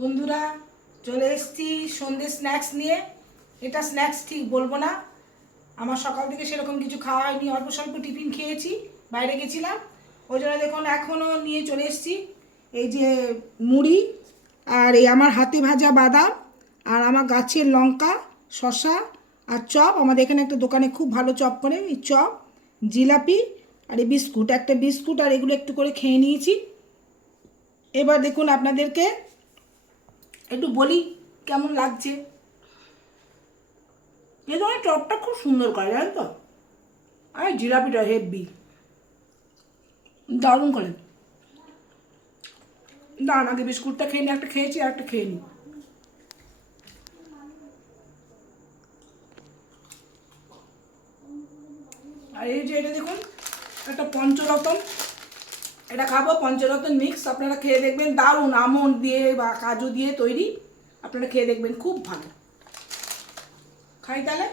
বন্ধুরা চলে এসেছি সন্ধ্যে স্ন্যাক্স নিয়ে। এটা স্ন্যাক্স ঠিক বলবো না, আমার সকাল থেকে সেরকম কিছু খাওয়া হয়নি, অল্প স্বল্প টিফিন খেয়েছি, বাইরে গেছিলাম। ওই জন্য দেখুন এখনও নিয়ে চলে এসেছি এই যে মুড়ি, আর এই আমার হাতে ভাজা বাদাম, আর আমার গাছের লঙ্কা, শসা, আর চপ। আমাদের এখানে একটা দোকানে খুব ভালো চপ করে, এই চপ, জিলাপি, আর এই বিস্কুট, একটা বিস্কুট, আর এগুলো একটু করে খেয়ে নিয়েছি। এবার দেখুন আপনাদেরকে একটু বলি কেমন লাগছে। এই ধরনের চপটা খুব সুন্দর করে, জানেন তো, আর জিলাপিটা হেভি দারুণ করে। দাঁড়ান আগে বিস্কুটটা খেয়ে নিই, একটা খেয়েছি আর একটা খেয়ে নিই। আর এই যে এটা দেখুন একটা পঞ্চরত্ন, এটা খাবো পঞ্চরত্ন মিক্স, আপনারা খেয়ে দেখবেন, দারুণ, আমন্ড দিয়ে বা কাজু দিয়ে তৈরি, আপনারা খেয়ে দেখবেন খুব ভালো। খাই তাহলে।